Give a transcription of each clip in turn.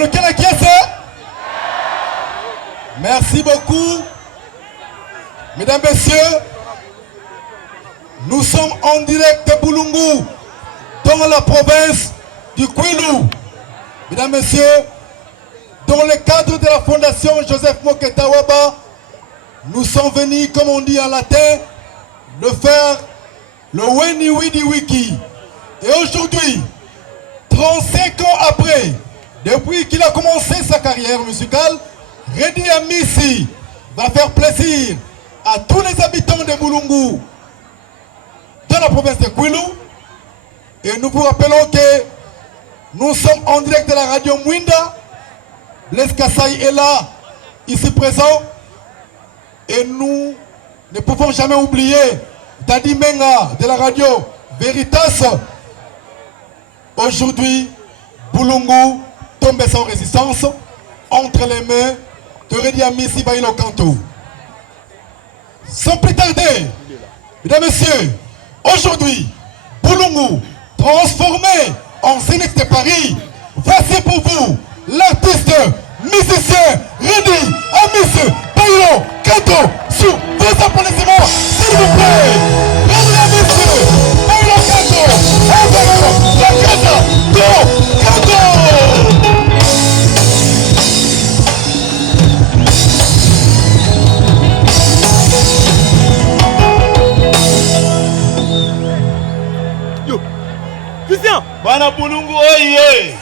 lequel est qui est? Merci beaucoup. Mesdames, Messieurs, nous sommes en direct de Boulungu, dans la province du Kwilu. Mesdames, Messieurs, dans le cadre de la fondation Joseph Moketa Waba, nous sommes venus, comme on dit en latin, de faire le Weni Widi Wiki. Et aujourd'hui, 35 ans après, depuis qu'il a commencé sa carrière musicale, Redi Amissi va faire plaisir à tous les habitants de Boulungu, de la province de Kwilu. Et nous vous rappelons que nous sommes en direct de la radio Mwinda. Blaise Kassaï est là, ici présent. Et nous ne pouvons jamais oublier Dadi Menga de la radio Veritas. Aujourd'hui, Boulungu tombe sans résistance entre les mains de Redi Amissi Bailo Kantou. Sans plus tarder, mesdames et messieurs, aujourd'hui, Boulungu, transformé en Zénith de Paris, voici pour vous l'artiste, musicien, Redi Amissi Bailo Kantou. Sous vos applaudissements, s'il vous plaît. Redi Amissi Bailo Kantou, avec la casa de Kantou. Bana Boulungu oye.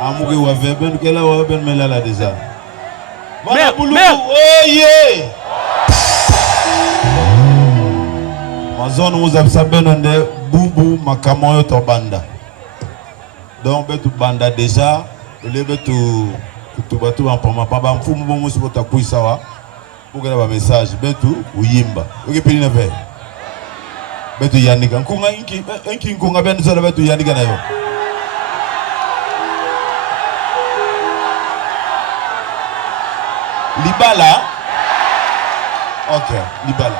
Amuge wa veben kela wa ben melala déjà. Bana Boulungu oye. Mazon vous avez sabenande bubu makamoyo to banda. Donc betu banda déjà, le betu batu en pama pamba mfumu bomo sipota kuisawa. Pour que message betu uyimba. Ukipili na ve. Betu yanika nkunga inki nkunga benu zola betu yanika nayo. Libala. Okay, Libala.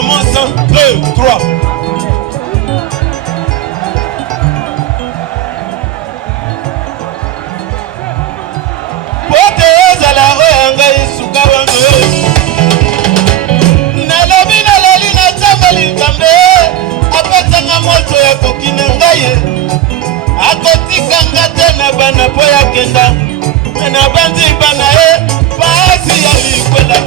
commence. 2, 3. Pote ezala oyanga isuka wangu. Nalobi nalali na zambali nzambe. Apesanga moto ya kokina ngaye. Akotikanga te na bana po ya kenda. Na bandi bana pasi ya likwela.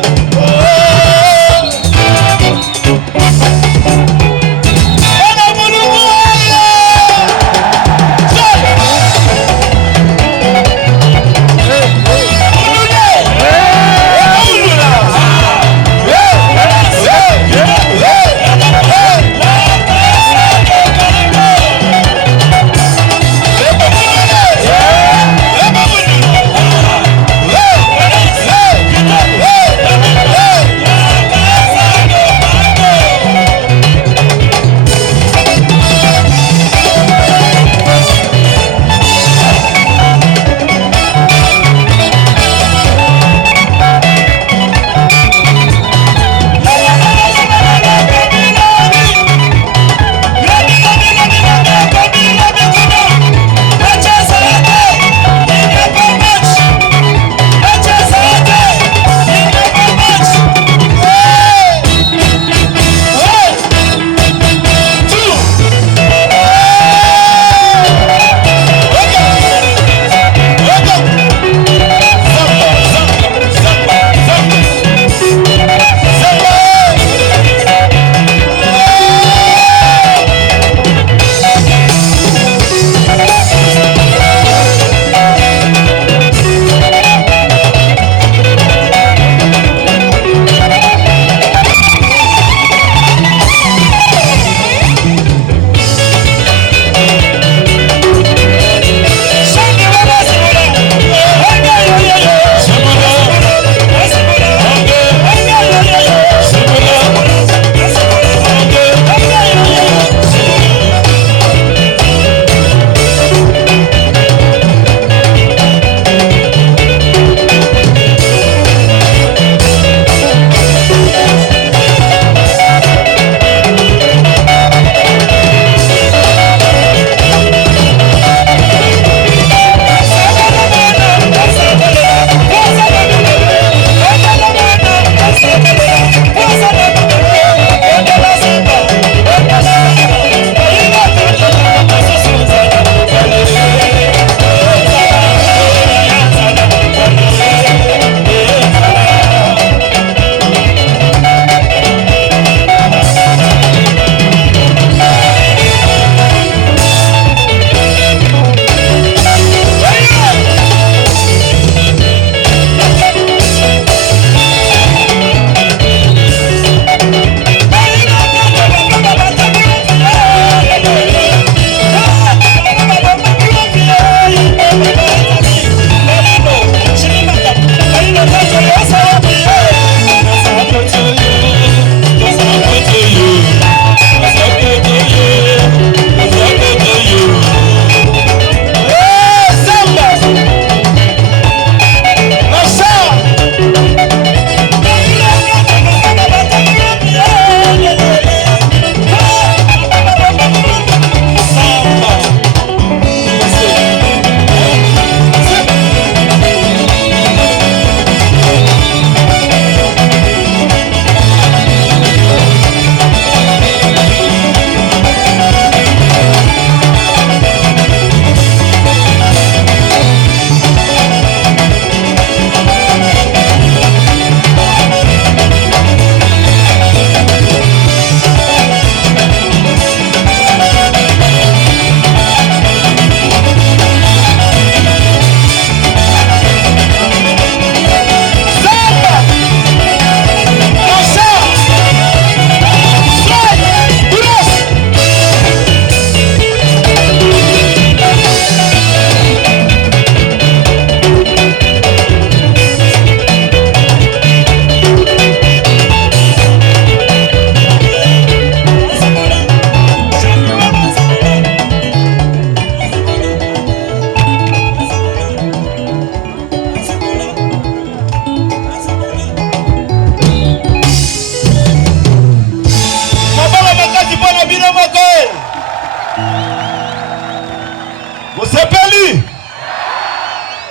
Mosepeli.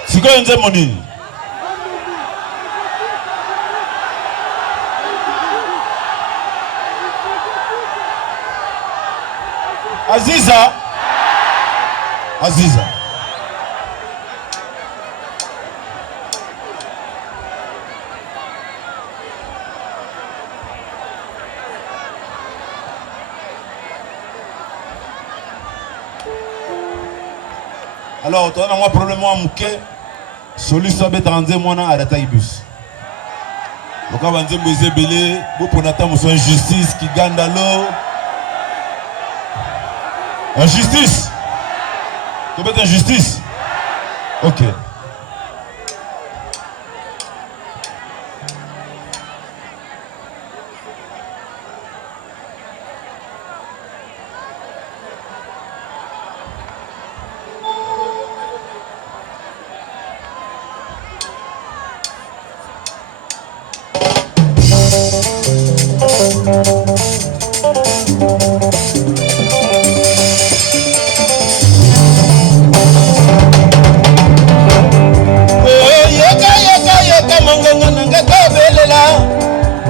Sikoyo nze monini. Aziza. Aziza. Alors, tu as un problème à mouké. Solution est en train de arrêter le bus. Donc, on va dire que vous avez pour attendre une justice qui gagne dans l'eau. Injustice. Tu veux être injustice? Ok.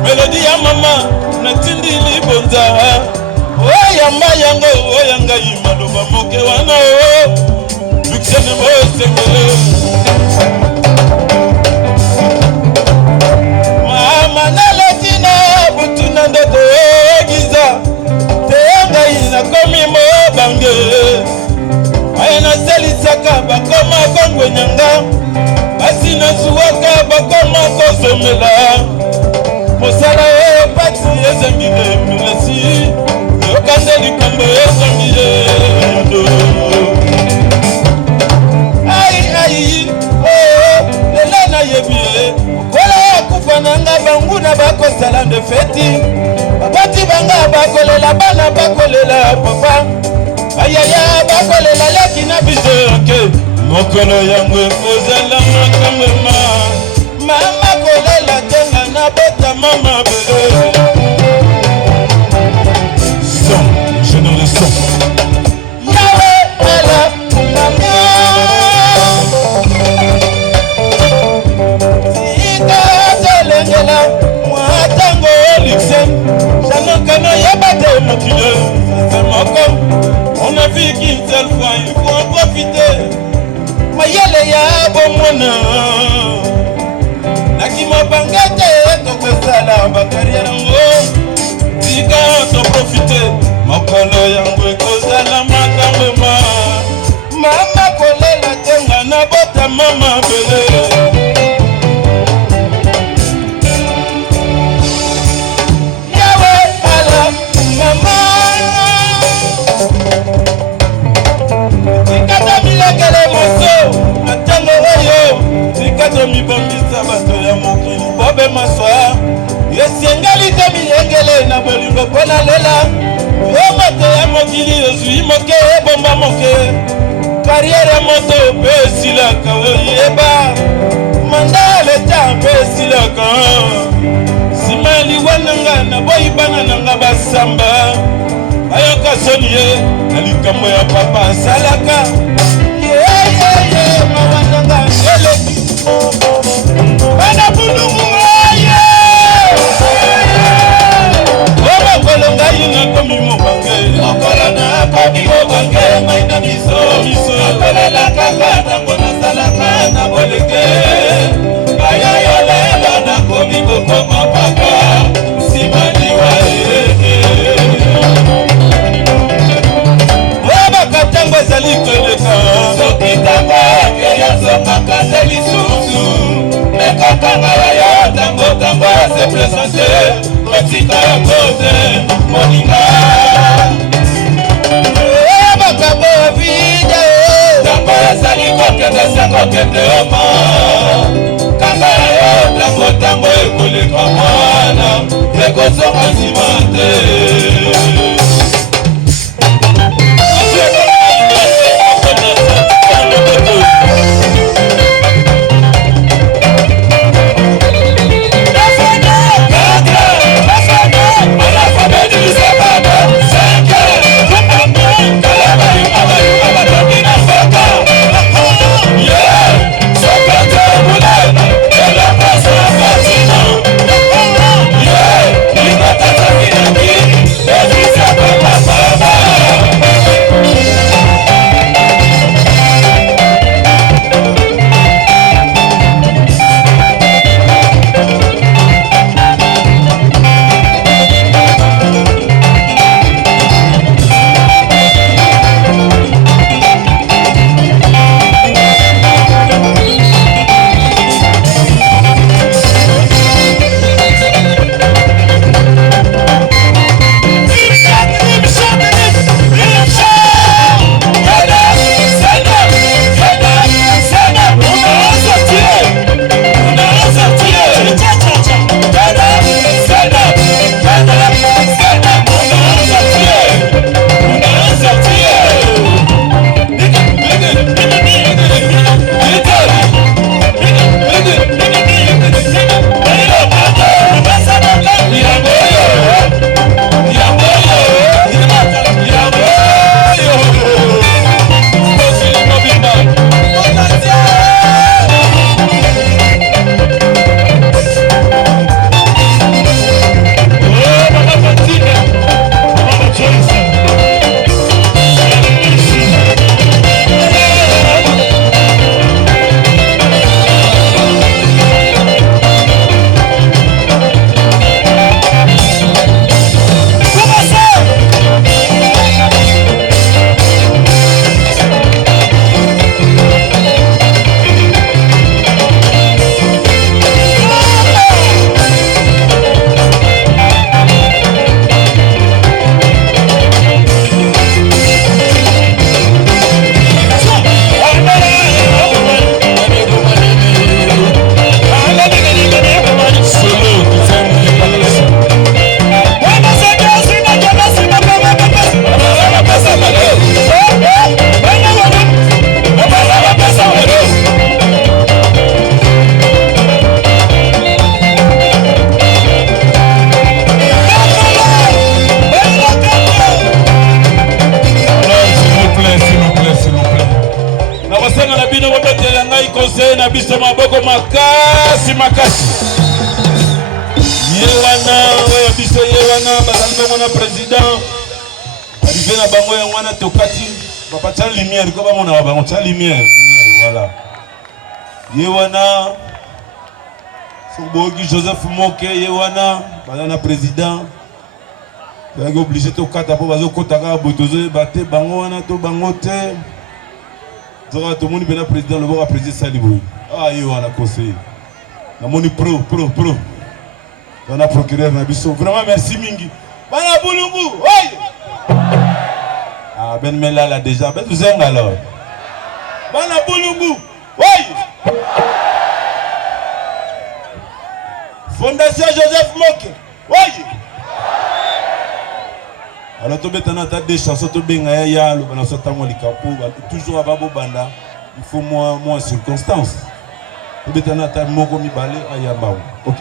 Melody ya mama natindi libonzawa oyamba yango oyanga imaloba moke wana o luxene mosengele mama nalatina butuna ndoto giza teyanga ina komi mobange ayena selisaka bakoma kongwenyanga asina suwaka bakoma kosomela Mosala e pati ezangile milasi yokande likambo ezangile ai lela na yebi kola kufa nanga banguna bakosala nde feti babati banga bakolela bana bakolela papa ayaya bakolela leki na bizoke mokolo yango kozala makamema mama kolela tenga na bota mama bele Son, génère le son. yawe ala mama sika telengela mwatango luxem janokano yabate mokile c'est moko on a vu qu'une seule fois il faut en profiter mayele ya bomona Nakima bangate tokosala bakariere ngo tika to profiter mokolo yango ekozala makambema mama kolela tenga na bota mama bele yawe ala mama tikata milekele moso matango oyo Kato mibambisa bato ya mokili bobe maswa yesengali te milengele na bolingo pona lela yo moto ya mokili ozwi moke ebomba moke kariere moto mpe esilaka oyeba manda leta mpe esilaka nsima liwananga na boyibana nanga basamba bayoka soni ye na likambo ya papa asalaka yeyeye mawananga eleki Bana bulungu aye Oba kolonga yina komi mobange Okola na komi mobange Maina miso Akolela kaka tango na salaka na boleke Kaya yolela na komi kokoma paka Simani wa Oba katango zali koleka Soki tango keya sokaka zeli susu Mekakanga yo tango se presente Meksika ya kote moninga Bakabo vide Tango ya sali kokende se kokende oma Kanga yo tango ekole kamana Eko soma simante Bye. Tozanga na bino bobetela ngai conseil na biso maboko makasi makasi. Yewana oyo biso yewana bazali bongo na président. Arrivé na bango ya wana tokati papa tcha lumière ko ba mona bango tcha lumière voilà. Yewana Sobogi Joseph Moke yewana bazana président. Tu es obligé de kata po bazo kotaka botozo baté bango wana to bango te. Zora to moni bena président le bora président Saliboy. Ah yewana conseiller. Na moni pro. On a procureur na biso. Vraiment merci mingi. Bana bulungu. Oi. Ah ben mela là déjà ben vous êtes alors. Bana bulungu. Oi. Fondation Joseph Moke. Oi. Alors tu as des chansons, tu as yalo, toujours à Babo Banda, il faut moins circonstances. Tu as moko mi balé à Yambao. Ok.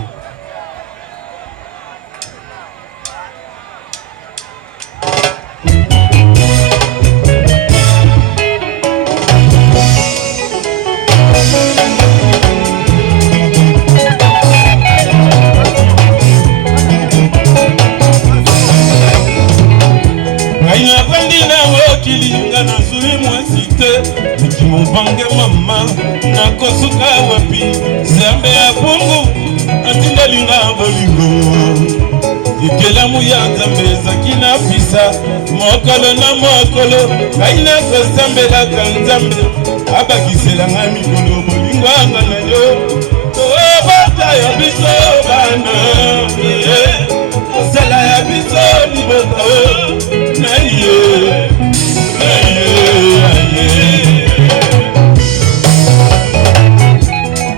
Kilinga na zuri mwesite Nikimubange mama na kosuka wapi Zambe ya pungu atinda linga bolingo Ikelamu ya zambe zakina fisa Mokolo na mokolo Kaina kosambe la kanzambe Abakisela nga mikolo bolingo anga na yo Bata ya biso bana Sala ya biso libota Na ye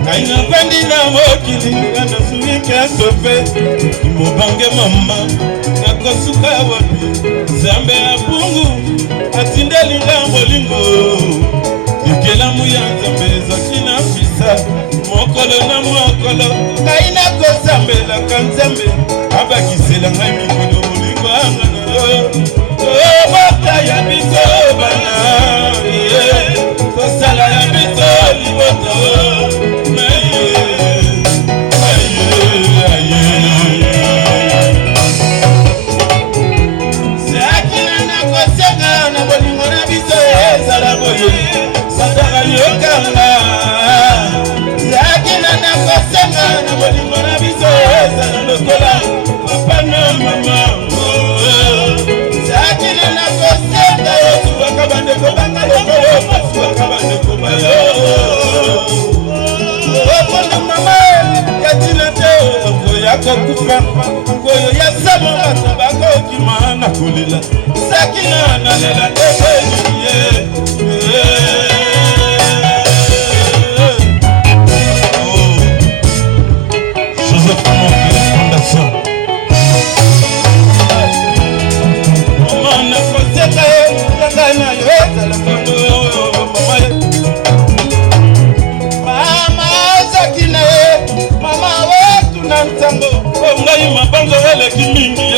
Kaina pendi na mokili na suika sope Mobange mama na kosuka wapi Zambe ya pungu atindeli ngambo lingo Ikelamu ya zambe zakina fisa Mokolo na mokolo Kaina kosambe la kanzambe Abakisela ngai mikolo mulingo anga na yo Bata ya biso bana Kosala ya biso liboto Sakina na kosenga na bolingo na biso ezala boye Sataka yokanga Sakina na kosenga na bolingo na biso ezala lokola Papa na mama Sakina na kosenga Suwaka bandeko banga lokolo Suwaka bandeko bayo Okono mama Katina te Okoya kokufa Okoyo ya samo Batabako kimana kulila Sakina na lela tebe Joseph Moke Fondation Mama koseka Yangana yota Mama Sakina Mama wetu na mtango Ngai mabango wele kimingi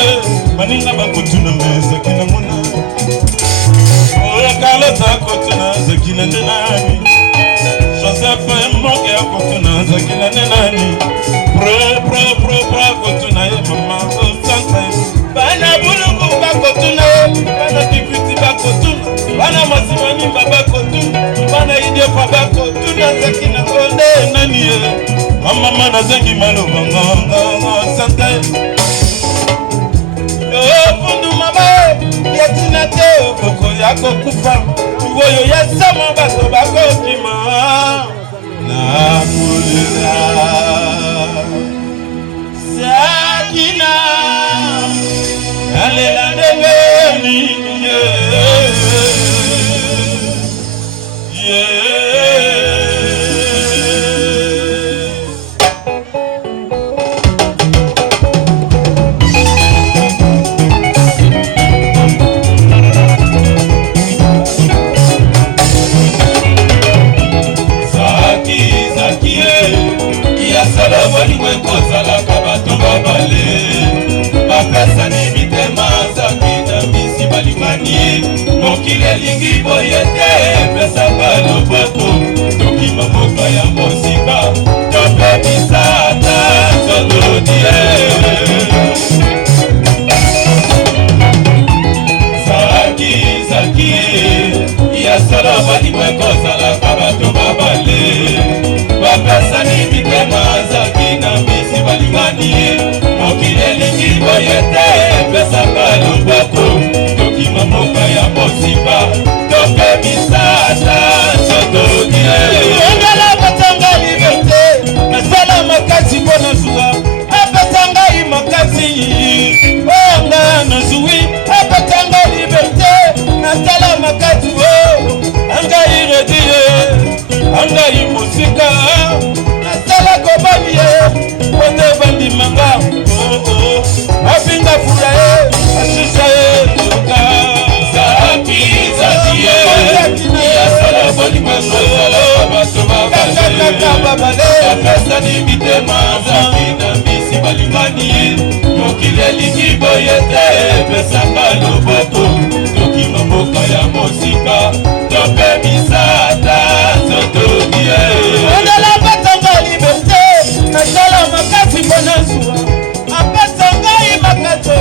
Maninga bakutuna meza kina mwana Oya kalo zakutuna zakina nenani Joseph Moke akutuna zakina nenani Pro akutuna mama Osanta Bana bulungu bakutuna Bana kikuti bakutuna Bana masimani babakutuna Bana idefa bakutuna zakina konde nani Mama mana zangi maloba nganga Santa Fundu mama Yatina te Koko yako kufa Ugoyo ya sama baso bako kima Na kulira Sakina Alela nengeni boyete pesaka loboko tokima mboka ya mosiba tope misata sotokie ongala batanga liberté nasala makasi mpona zuwa apesanga makasi onga nazui apesanga liberté nasala makasi angai redie angai musika nasala kobabie kote bandimanga apinga fura asisa luka zaki zakie yasala bolimwengo bato babale apesa ni mitema zaki na misi balingani mokili elingi boyete epesaka loboko tokima mboka ya mosika tope misata sotokie ondela batanga liberté nasala makasi mpona zuwa apesa ngai makato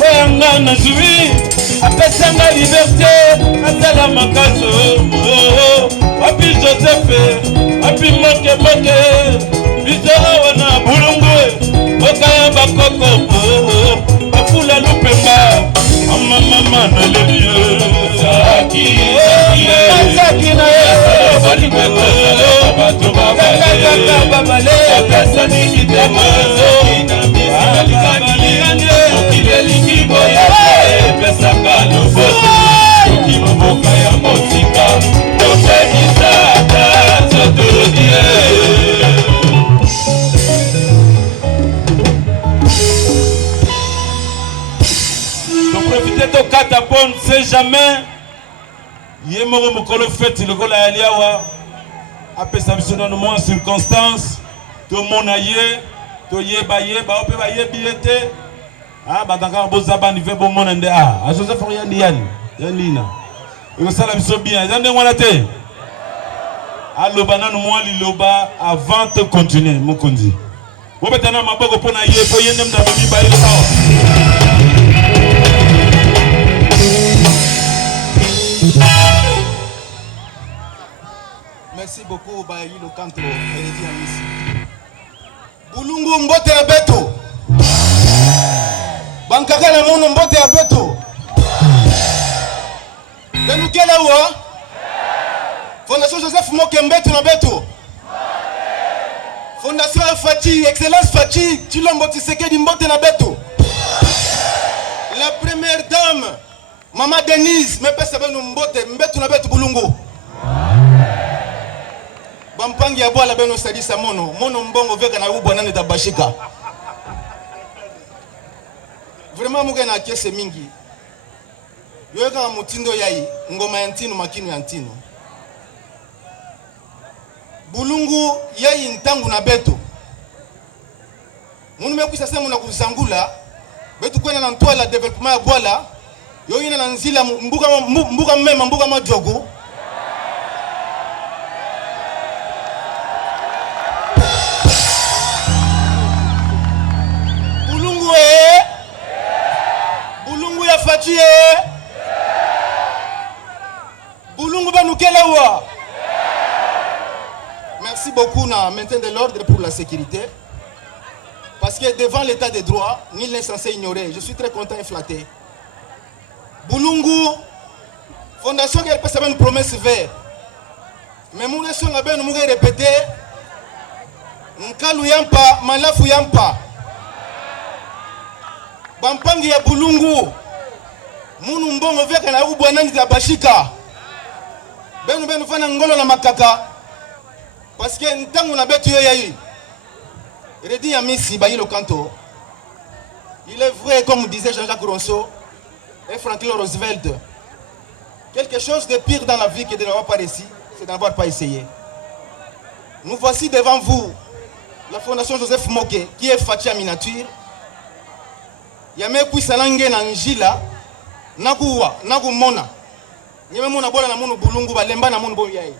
oyanga nazwi apesanga liberté nasala makaso wapi Joseph wapi moke biso wana bulungu okaya bakoko bafula lupemba mama na lelie zaki na balimeko bato babale apesa ni kitema na misi balikani okilelingi boya pesaka loboko okimoboka ya mosika topekisaka sotodie profiter de Katapon, c'est jamais. Yemoro mokolo fête le kola aliawa. Après ça mission dans moins circonstances. Tout le monde aye, to yeba ope ba yebiete. Ah batanga bozaba ni ve bon monde ande ah. A Joseph rien diane. Yandina. Et ça la mission bien. Yande ngwana te. Allo banana moi liloba avant de continuer mon kondi. Bo betana maboko pona ye po yendem na bomi ba ile sawa. Merci beaucoup, Bayi Lokanto. Bulungu mbote ya beto. Bankaka na mono mbote ya beto. Benukela wa. Fondation Joseph Mokembeto na beto. Fondation Fati, Excellence Fati, Chilombo Tshisekedi mbote na beto. La première dame, Maman Denise, me pesa benu mbote, mbeto na beto Bulungu. Bampangi ya bwala beno sadisa mono mbongo veka na ubwa nane tabashika. Vraiment muke na kiese mingi. Yoeka mutindo yai ngoma ya ntino makinu ya ntino. Bulungu yai ntangu na beto. Munu mekuisa semu na kuzangula betu kwena na ntwala development ya bwala yo ina na nzila mbuka mmema mbuka majogo. Bulungu ya Fati Bulungu banukelewa. Merci beaucoup na maintien de l'ordre pour la sécurité. Parce que devant l'état de droit, nul n'est censé ignorer. Je suis très content et flatté. Bulungu, fondation qui a passé une promesse verte. Mais mon nation a bien nous répété. Nkalu yampa, malafu yampa. Bampangi ya Bulungu. Munu mbongo veka na ubwa nani tabashika. Benu fana ngolo na makaka. Parce que ntangu na betu yoyayi. Redi ya misi Bayi Lokanto. Il est vrai, comme disait Jean-Jacques Rousseau et Franklin Roosevelt, quelque chose de pire dans la vie que de n'avoir pas réussi, c'est d'avoir pas essayé. Nous voici devant vous, la Fondation Joseph Moke, qui est Fati en miniature. Yame kuisalange na njila, nakuwa, nakumona. Nyeme mona bola na munu Bulungu, balemba na munu boyai.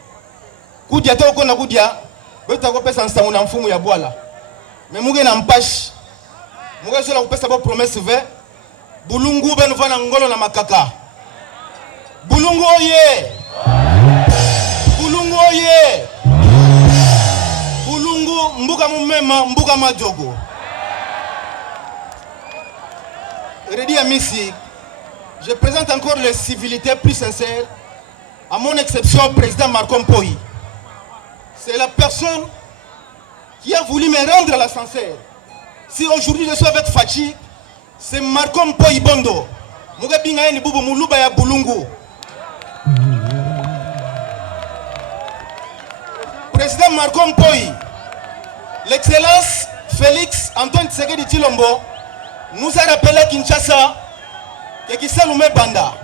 Kudia toko na kudia, beta kwa pesa nsamu na mfumu ya bwala. Memuge na mpashi. Muge zola kupesa bo promesse ve. Bulungu benu vana ngolo na makaka. Bulungu oye. Bulungu oye. Bulungu mbuka mumema, mbuka majogo. Redi Amissi, je présente encore les civilités plus sincères à mon exception, président Marco Mpoyi. C'est la personne qui a voulu me rendre l'ascenseur. Si aujourd'hui je suis avec Fachi, c'est Marco Mpoyi Bondo. Mugabinga ni bubu muluba ya bulungu. Président Marco Mpoyi, l'excellence Félix Antoine Tshisekedi Tshilombo nous a rappelé Kinshasa que Kisalume Banda.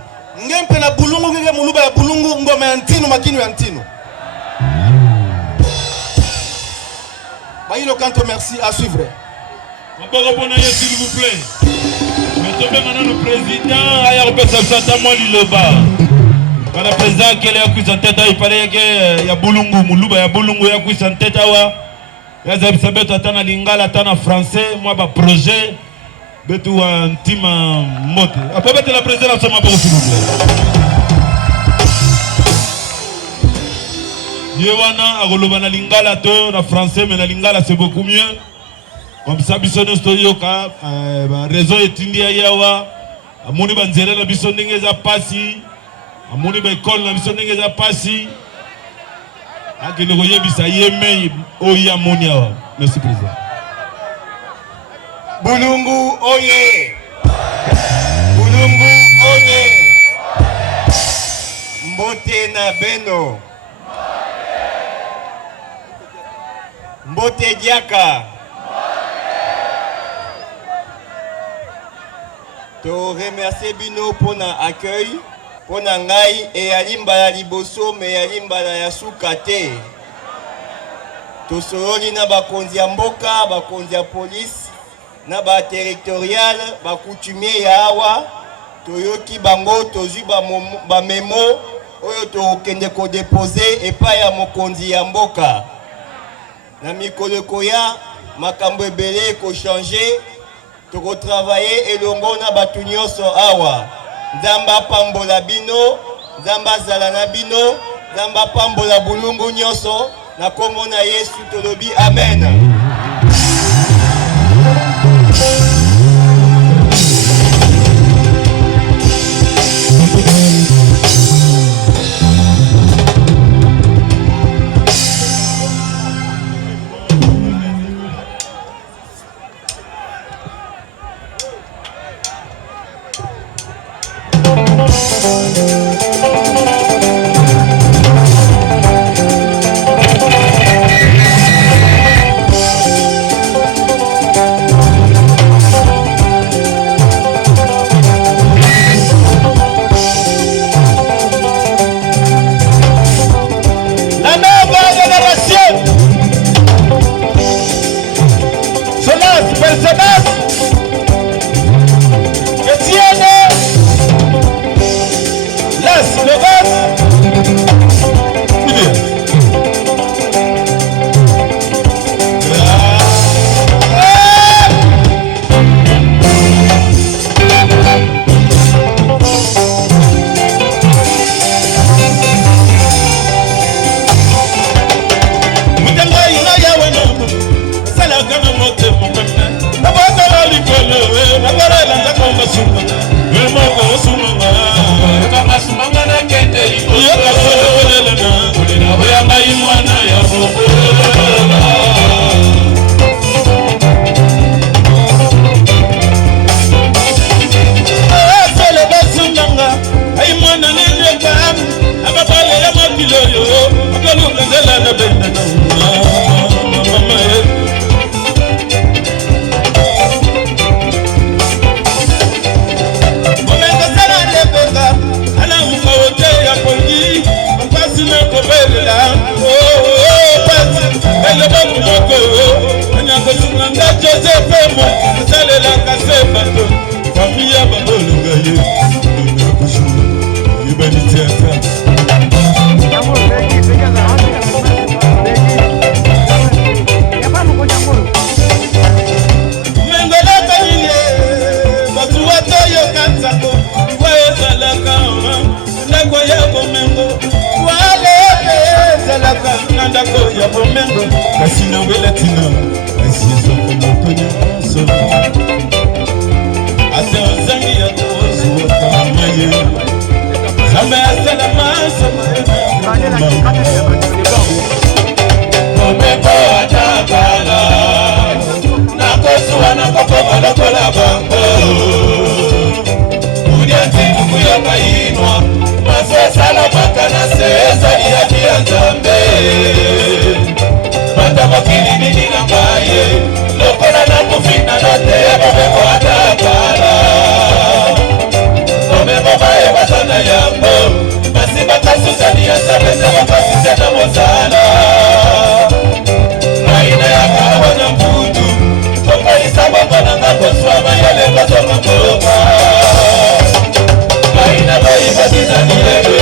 Ngempe na bulungu ngeke muluba ya bulungu ngome ya ntinu makinu ya ntinu. Baïlo Kanto, merci, à suivre. S'il vous plaît. Maintenant le président a repéré ça moi liloba. Quand le président qui est accusé en tête, il fallait que ya bulungu muluba ya bulungu ya accusé en tête wa. Ya zabisabet atana lingala atana français moi ba projet betu antima mote. Après mettre la présidence sur ma s'il vous plaît. Yewana agoloba na lingala to na français mais na lingala c'est beaucoup mieux. Comme ça bisono stoyoka réseau etindi yawa amoni banzela na biso ndenge za pasi amoni ba école na biso ndenge za pasi akende ko yebisa yeme oya moni yawa. Merci président. Bulungu oye. Bulungu oye. Mbote na beno. Mbote diaka. To remercier bino pour l'accueil, pour ngai et alimba ya liboso me alimba ya sukate. To soroli na bakonzi ya mboka, bakonzi ya police, na ba territorial, ba coutumier ya awa, toyoki bango tozui ba memo oyo to kende ko déposer epai ya mokonzi ya mboka. Na mikolo koya makambo ebele ko changer. Toko travailler elongo na batu nyonso awa. Nzamba pambola bino, nzamba zala na bino, nzamba pambola bulungu nyonso, na kombo na Yesu tolobi amen. Até ezali haki ya Nzambe bata mokili nini na ngai lokola nakufina na te bomengo ata kala bomengo bayebasa na yango basi bakasusani ya Nzambe te bakasise na mosala ngai na yaka wana mputu tokalisa bongo nanga kozwa mayele kozonga mboka ngai na bayibasi na nilebe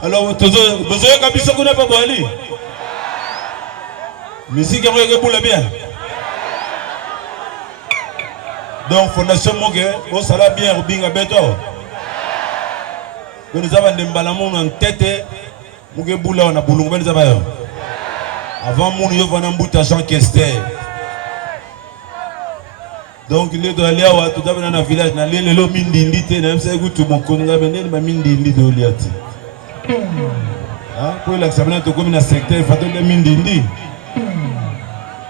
Alors, vous avez kabisa kuna pa bwali. Musique est pour le bien. Donc, Fondation Mogue, on sera bien au Binga Beto. Nous avons des balamons en tête. Mogue Boula, on a boulou. Avant, mon yo va n'embouter Jean Kester. Donc, il est dans l'Éa, tout d'abord dans le village, dans l'île, le Mindi Indité, dans le tout mon connu, mais Mindi Indité au Liati. Pour l'examen, tu comme un secteur, il faut que le Mindi Indité.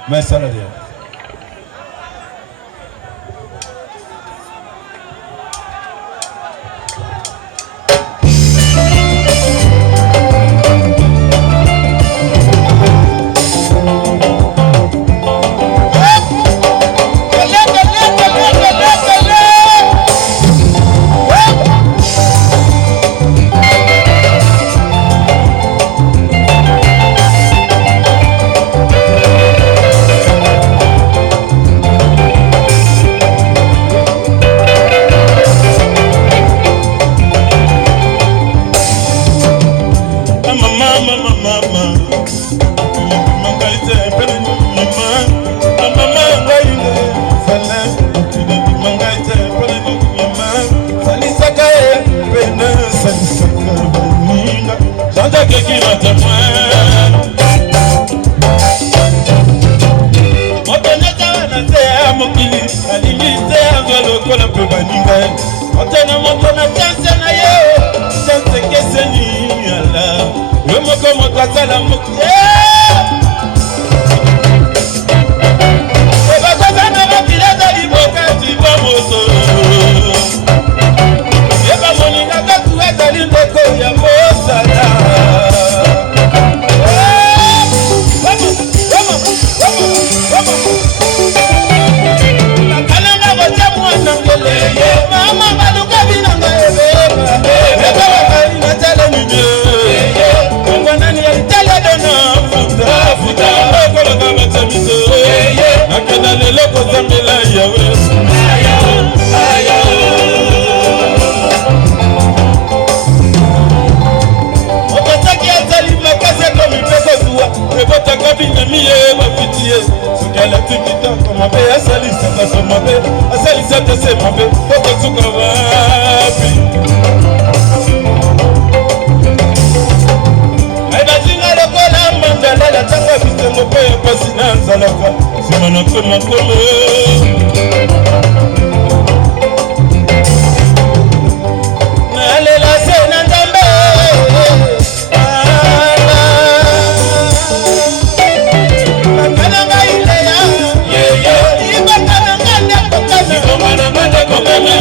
Mais ça l'a dit. Let moto na chance na yo chance keseni ala yo moko moto asala moki ebakosana bakileza libokati ba moto eba moninga katu ezali ndeko ya mosala mama baluka binanga ebeba eba bakali na tele nide kongo nani alitele dona futa futa okolo kama tamiso nakenda lelo kozambela yawe okotaki ezali makasi akomipeko zuwa ebotaka binyamiye bafitiye sukala tikitoko mabe asalisaka so mabe asalisaka se mabe okosuka wapi ebazinga lokola mandalela tanga bisengo mpe ya pasi na nzalaka nsima na kwe makolo nalela se na nzambe Come on,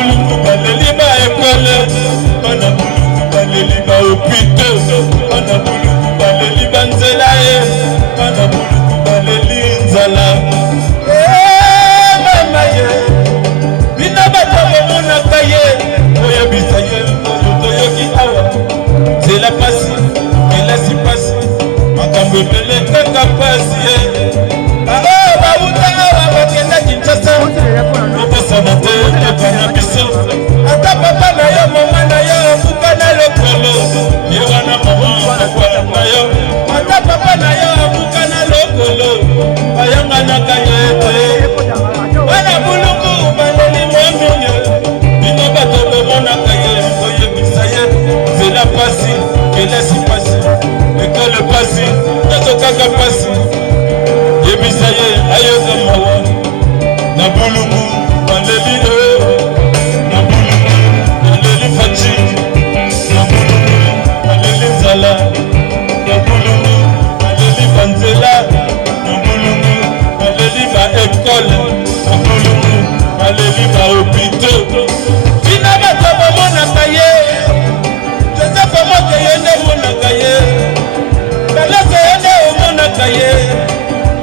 bulungu baleli ba ekole, bana bulungu baleli ba hôpital, bana bulungu baleli ba nzela ye, bana bulungu baleli nzala. Mama ye, bina bato bomonaka ye, oyebisa ye toyoki awa, nzela pasi, elasi pasi, makambo ebele kaka pasi ye. Bauta awa bakenda Kinshasa, obosana te ebana biso, ata papa na yo mama na yo afuka na lokolo, ye wana mama papa na yo, ata papa na yo afuka na lokolo, bayanganaka ye te. Bana bulungu baleli mominye, bino bato bomonaka ye, oyebisa ye, nzela pasi, kelasi pasi, ekole pasi, nyonso kaka pasi. Yebisa ye ayoka mawa, na bulungu baleli ye, na bulungu baleli fachi, na bulungu baleli nzala, na bulungu baleli banzela, na bulungu baleli ba ekole, na bulungu baleli ba hôpital. Bina bato bomonaka ye, Joseph Moke yende monaka ye, Kalese yende omonaka ye.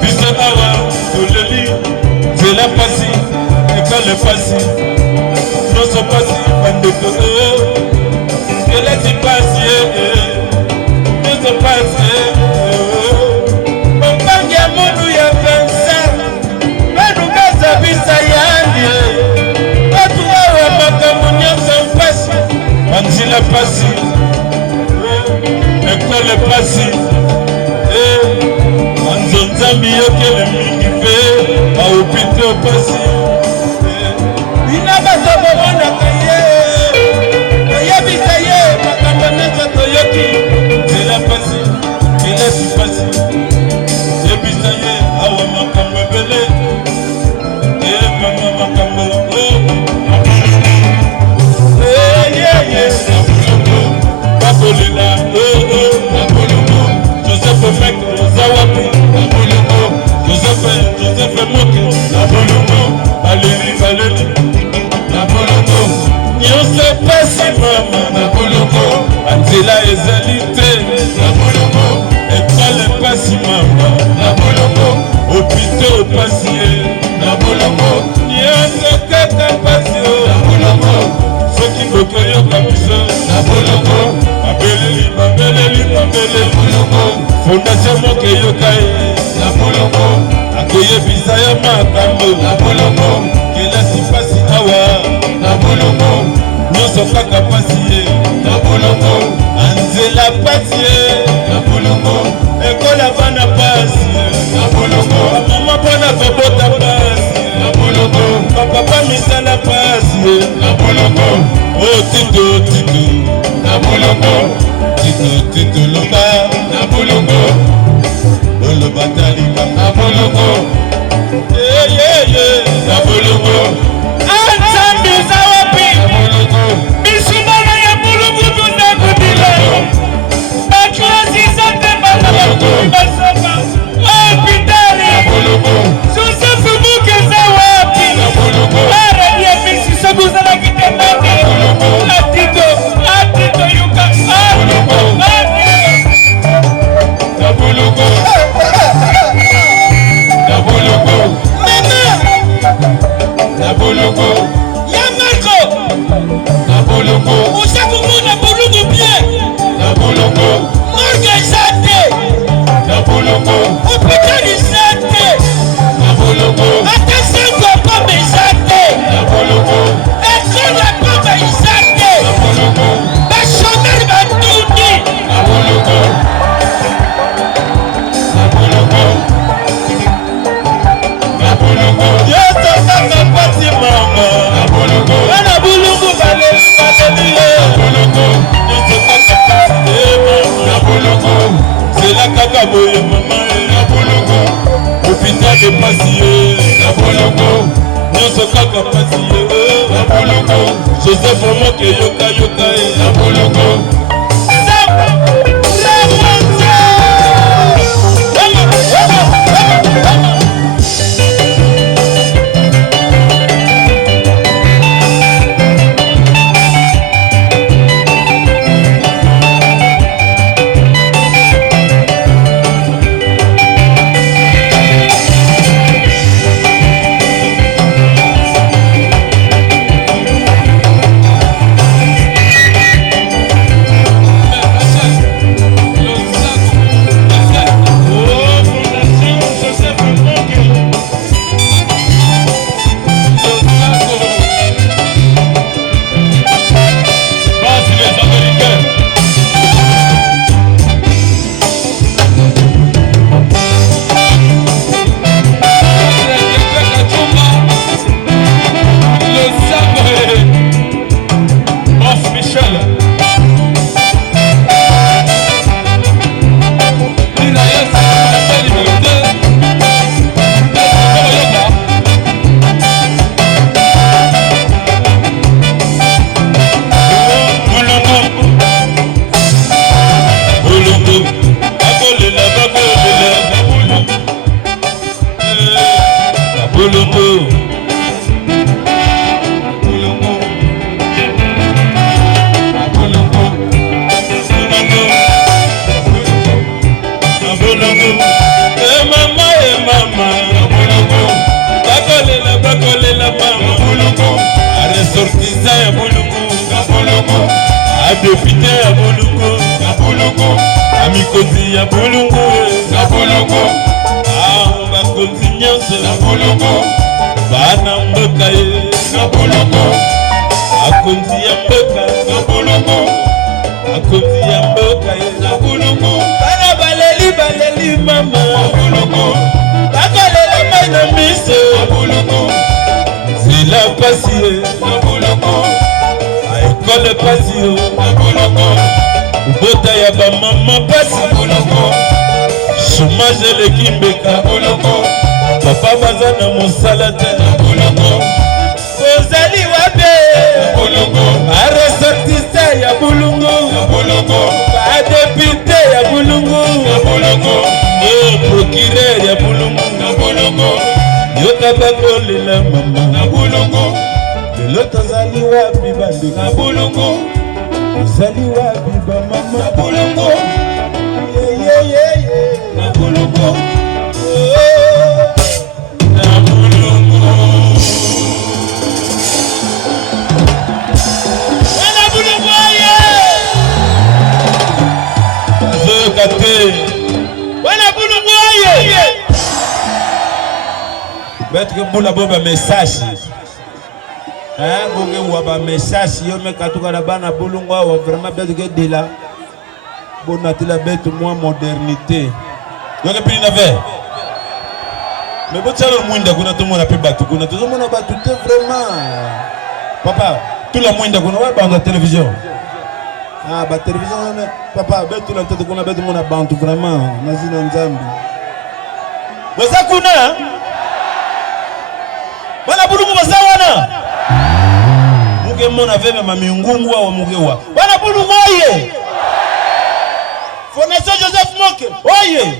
Biso awa toleli nzela pasi, ekole pasi, nyonso pasi bandeko kelasi pasi nyonso pasi. Mopangi ya mundu ya 25 banu bazabisa yandi, batu awa makambo nyonso pasi, banzela pasi, ekole pasi. Nzambi yokele mingi pe ahôpital pasi. Bina bato bomonaka ye, oyebisa ye makambo nyonso toyoki, nzela pasi, kelasi pasi. Yebisa ye awa makambo ebele, mama makambo bakolela bakolongo. Joseph Mek Zawapi, Joseph Moke, la bolongo, baleli, la bolongo. Nyonso pasi mama, la bolongo. Anzela ezali te, la bolongo. Ekole pasi mama, la bolongo. Hôpital pasi la bolongo. Nyonso kaka pasi la bolongo. Soki bokoyoka biso, la bolongo. Babeleli, bolongo. Fondation Moke yokai, la bolongo. Akoyebisa ya makambo, la bolongo. Kelasi pasi awa, la bolongo. Nyonso kaka pasi ye, la bolongo. Anzela pasi ye, la bolongo. Ekola bana pasi, la bolongo. Mama bana kobota pasi, la bolongo. Papa misala pasi, la bolongo. Oh tito, la bolongo. Tito lomba, la bolongo. Lolo batalika, la bolongo. La bolongo. Ansambi Zawapi, la bolongo. Bisumana ya bolongo tunda kudila. Baklasi sante bolongo. Basaba, hôpital, la bolongo. Joseph Moke Zawapi, la bolongo. Arali ya bisi sobuza la kitemani. Atito yuka, la bolongo. La bolongo. La bolongo. Yamako. La bolongo. Usakumuna bolongo bien. La bolongo. Morgue santé. La bolongo. Hôpital santé. La bolongo. Attention papa mais santé. La bolongo. École la papa santé. La bolongo. Bachonner batuni. La bolongo. La bolongo. La bolongo. Yeso kaka pasi mama. La bolongo. La bolongo baleli. La bolongo. Yeso kaka pasi mama. La bolongo. C'est la kaka boye mama. La bolongo. Hôpital de pasi. La bolongo. Yeso kaka pasi. La bolongo. Joseph Moke yoka. La bolongo. député ya Bolungo, na Bolungo, amikozi ya Bolungo, na Bolungo, bakonzi nyonso na Bolungo, bana mboka ye na Bolungo, akonzi ya mboka na Bolungo, akonzi ya mboka ye na Bolungo, bana baleli mama na Bolungo, bakalela mai na miso na Bolungo, zila pasi ye na Bolungo, aekole pasi yo na Bolungo, ubota ya bamama pasi na Bolungo, chômage eleki mbeka na Bolungo, papa baza na mosala te na Bolungo, ozali wape na Bolungo, aressortissant ya Bolungo na Bolungo, adepute ya Bolungo na Bolungo, procureur ya Bolungo na Bolungo, yoka bakolela mama na Bolungo, lelo tozali wapi bandi na Bolungo, tozali wapi bamama na Bolungo, na Bolungo, na Bolungo, na Bolungo ye zokate wana Bolungo ye betre bula boba message bonge wa ba message yo me katuka na bana Bolungo wa vraiment betre de là bona tila betre moi modernité yo ke pili na ver mais bon tala mwinda kuna to mona pe batu kuna to mona batu te vraiment papa tout la mwinda kuna wa banda télévision ba télévision papa betre la tete kuna betre mona bantu vraiment nazina nzambi boza kuna bana Bolungo baza wana muke mona veme mamingungu wa mugewa bana Bolungo ye Fondation Joseph Moke oye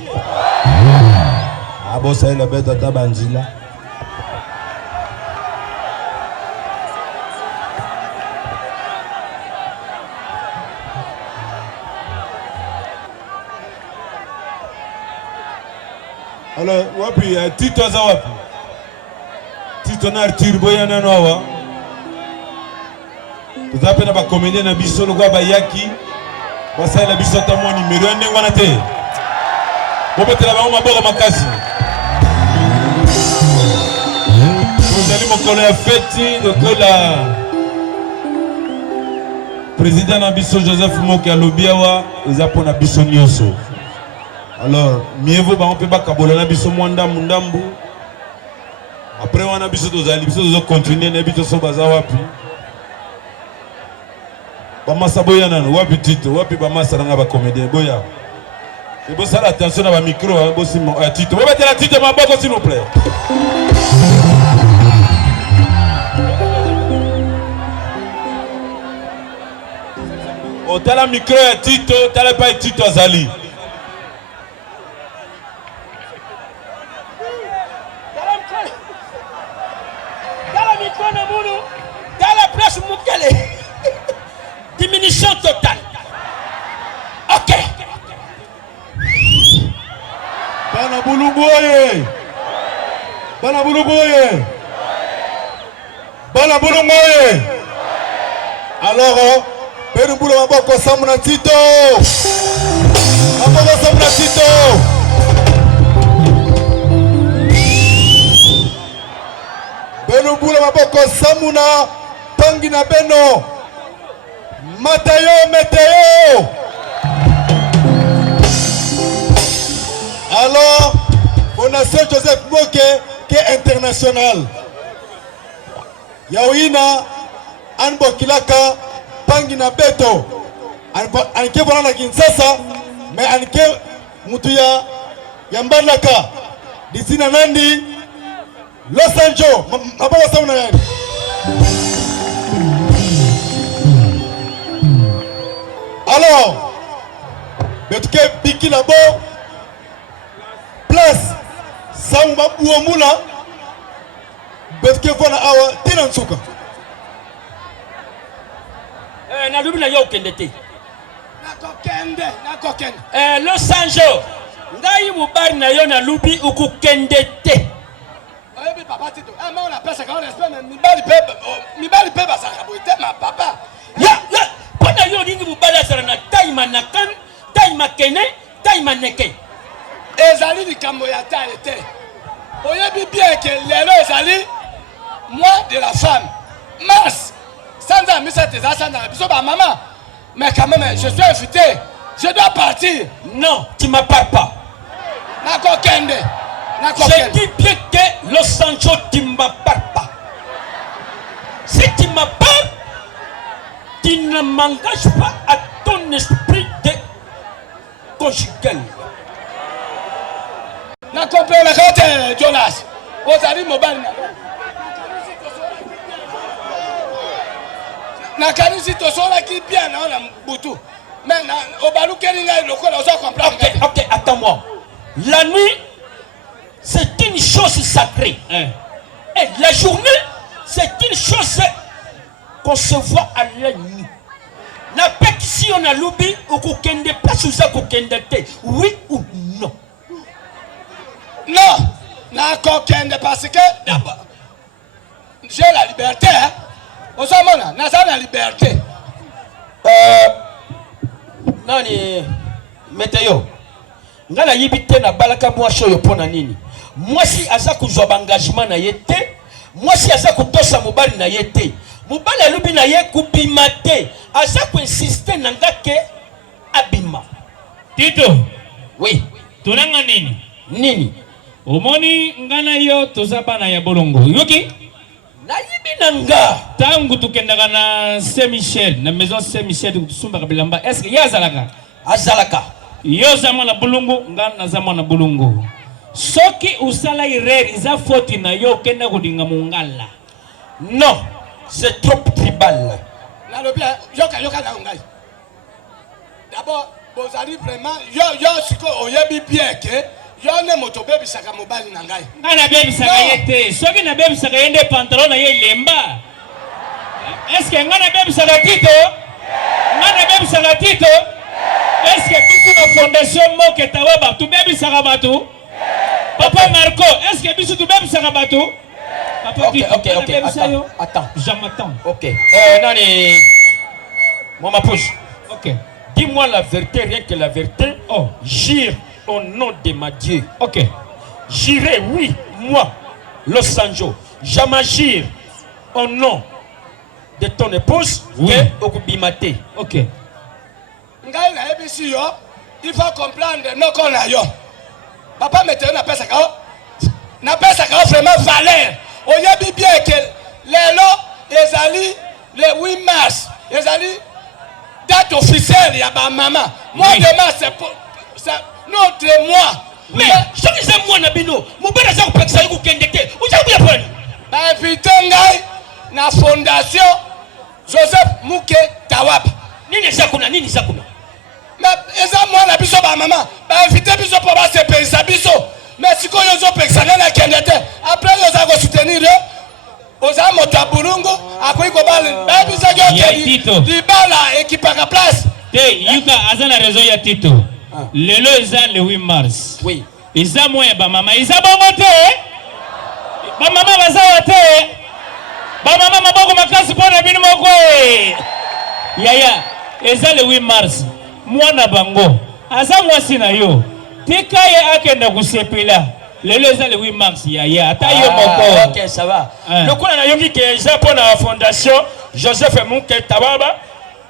abo sa ile beta tabanjila alors wapi Tito za wapi Tito na Arthur Boyana nowa tuzapena ba comédien na biso lokwa bayaki basala biso ta mo numéro 1 ngwana te bobetela ba maboko makasi tozali mokolo ya feti lokola président na biso Joseph Moke alobi awa eza pona biso nyonso alors mieux vaut ba on peut ba kabola na biso mwanda mundambu après wana biso tozali biso tozo continuer na biso so baza wapi bamasa boya nano wapi Tito wapi bamasa nga ba comédien boya et bon ça attention à ba micro hein bosi Tito on va mettre la Tito maboko s'il vous plaît o tala micro ya Tito tala pa Tito azali tala micro na mulu tala place mukele diminution totale. Ok. Bana Bolungo ye. Bana Bolungo ye. Bana Bolungo ye. Alors, Pedro Boula maboko samuna Tito. Maboko samuna Tito. Pedro Boula maboko samuna tangi na beno. Matayo Météo. Alors, Fondation Joseph Moke qui est international. Yaouina, Anbokilaka, Pangina Beto, Anke Volana Kinsasa, mais Anke Mutuya Yambalaka, d'ici Nandi, Los Angeles, Mabala Sauna. Alors, Betke Biki Labo, place Samba Bouamoula, Betke Vona Awa, Tinansuka. Nalubi na yo kendete. Nakokende. Los Angeles. Ngai mubari na yo nalubi ukukendete. Oyebi papa Tito. Mais on appelle ça quand on respect, mais mi bali pe basaka boite ma papa. Ya, pona yo nini nakan tai makene tai maneke ezali likambo ya taille te oyebi bien que lelo ezali moi de la femme Mars sans misa tes sans biso ba maman mais quand même je suis invité je dois partir. Non, tu ne me parles pas. Je dis bien que Los Angeles, tu ne me parles pas. Si tu me parles, tu ne m'engages pas à ton esprit de conjugal. Na comprends la carte, Jonas. Ozali mobile. Na kanisi to sola ki bien na butu. Mais au balou keringa le quoi on comprend. Ok, attends-moi. La nuit, c'est une chose sacrée. Et la journée, c'est une chose qu'on se voit à la nuit. Na pas si on a l'oubi ou qu'on kende pas sous ça qu'on kende te. Oui ou non? Non, na kokende parce que d'abord j'ai la liberté. On s'en mona, na ça la liberté. Nani météo ngala yibite na balaka mwa shoyo pona nini mwasi aza kuzwa engagement na yete mwasi aza kutosa mobali na yete mobali alubi na ye kubima te aza ku insister na ngake abima Tito oui tunanga nini omoni ngana yo tozabana ya bolongo yoki na yibi nanga tangu tukendaka na Saint-Michel na maison Saint-Michel tusumba kabilamba est-ce que yazalaka azalaka yo za mwana bulungu ngana za mwana bulungu soki usala ireri za foti na yo kenda kudinga mungala non c'est trop tribal na lo bien yoka na ngai d'abord bozali vraiment yo siko oyebi bien que yo ne moto bebi saka mobali na ngai ngana bebi saka yete soki na bebi saka yende pantalon na ye lemba est-ce que ngana bebi saka tito est-ce que biso na fondation Moke Tawaba tu bebi saka batu papa Marco est-ce que biso tu bebi saka batu papa ok attends j'attends ok nani mon mapouche ok dis-moi la vérité rien que la vérité jure au nom de ma Dieu. Ok. J'irai, oui, moi, Los Angeles. J'amagire au nom de ton épouse, oui. Et Okubimate. Ok. Ngai na ebisi yo, il faut comprendre non qu'on a yo. Papa mettait na pesa kao. Na pesa kao vraiment valeur. On y a bien que les lots, les alliés, le 8 mars, les alliés, date officielle, il y a ma maman. Moi oui. Demain, c'est notre mois. Mais ce qui c'est moi Nabino, mon père a dit que ça vous kendete. Vous avez bien pris. Bah invité ngai na fondation Joseph Moke Tawaba. Nini zakuna. Mais eza moi na biso ba maman. Bah invité biso pour ba se pensa biso. Mais si ko yozo peksa na kendete. Après yozo go soutenir oza moto bulungu akoyi ko bala. Bah biso yo di bala équipaka place. Te yuka azana raison ya Tito. Lelo eza le 8 mars. Oui. Eza moya ba mama. Eza bongo te. Ba mama bazawa te. Ba mama maboko makasi pona bino moko. Yaya, eza le 8 mars. Mwana bango. Aza mwasi na yo. Tika ye akenda kusepela. Lelo eza le 8 mars yaya. Ata yo moko. Ok, ça va. Le coup na yoki ke eza pona la fondation Joseph Moke Tawaba.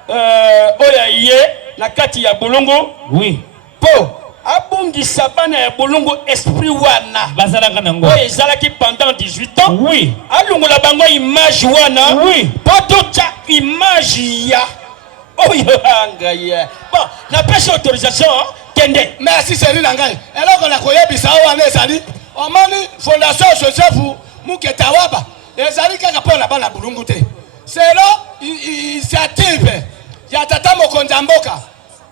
Oya ye la kati ya bolongo. Oui. Po abungisa bana ya bolongo esprit wana bazalaka nango ezalaki pendant 18 ans. Oui. Alungola bango image wana. Oui. Potocha image ya oyo anga ya bon na pêche autorisation kende merci c'est na ngai eloko na koyebisa wana ezali omani fondation Joseph Moke Tawaba ezali kaka pona bana bulungu te c'est initiative ya tata mokonzi mboka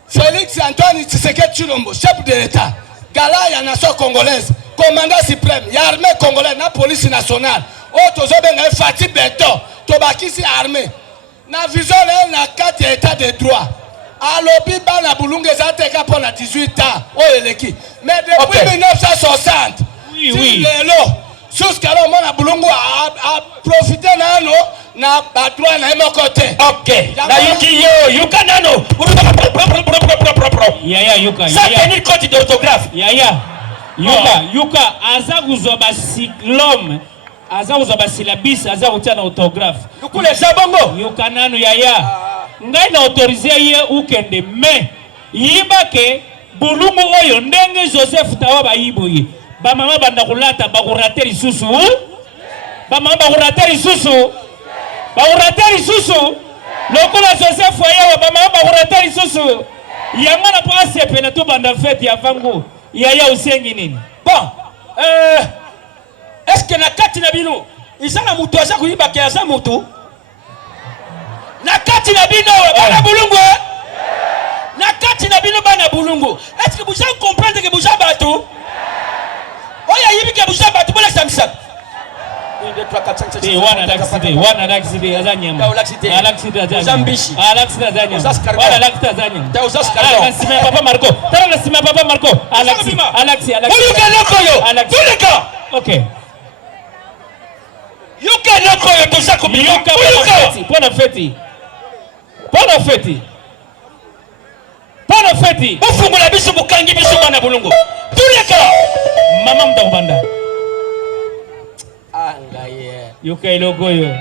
Félix Antoine Tshisekedi Tshilombo, chef de l'État, gala ya nation congolaise, commandant suprême, ya armée congolaise, na police nationale, tozobenga Fati Beto, tobakisi armée. Na vision na 4 état de droit. Alobi bana bulungu ezateka pona 18 ans, eleki. Mais depuis 1960, oui. Lelo, jusqu'à là mona bulungu a profité na droit na mon côté. OK. Na yuki yo, yukanano. Yaya yuka. Sans tenir compte d'orthographe. Yaya. Yuka aza kuzoba l'homme. Aza kuzoba syllabis, aza kutia na orthographe. Kule zabongo. Yuka nanu yaya. Ngai na autoriser ye ukende mais yibake bulungu oyo ndenge Joseph Tawa bayiboye. Ba mama banda kulata ba kurateri susu. Ba mama ba kurateri susu. Ba kurateri susu. Lokola Joseph Ayawa ba mama ba kurateri susu. Yamana po asepe na to banda fête ya vangu. Yaya usengi nini? Bon. Est-ce que na kati na bino isana mutu aza kuyiba ke aza mutu? Na kati na bino bana bulungu. Na kati na bino bana bulungu. Est-ce que vous allez comprendre que vous avez bateau? Oya yibike vous avez bateau pour la samsa. 1 2 3 4 5 6 7 wana laxide azanyama. Alaxide azanyama. Zambishi. Alaxide azanyama. Wana laxide azanyama. Ta usas karton. Nasima papa Marco. Tara nasima papa Marco. Alaxi. Yuka lokoyo. Tulika. Okay. Yuka lokoyo toza kumika. Yuka Bona feti. Ufungula bisu bukangi bisu bana bulungu. Tulika. Mama mtakubanda. Angaye. Yuka ilogoyo.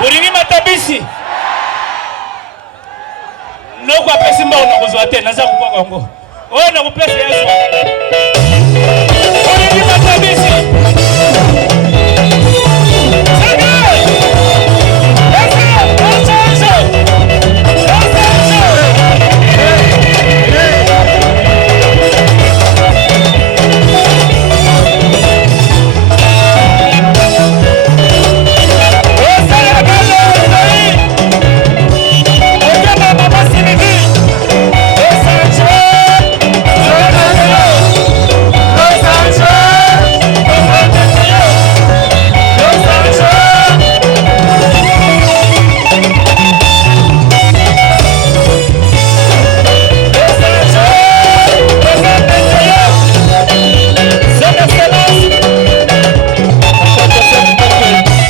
Burini matabisi. Noko apesi mba unakuzwa tena naza kupaka ngo. Ona kupesa Yesu.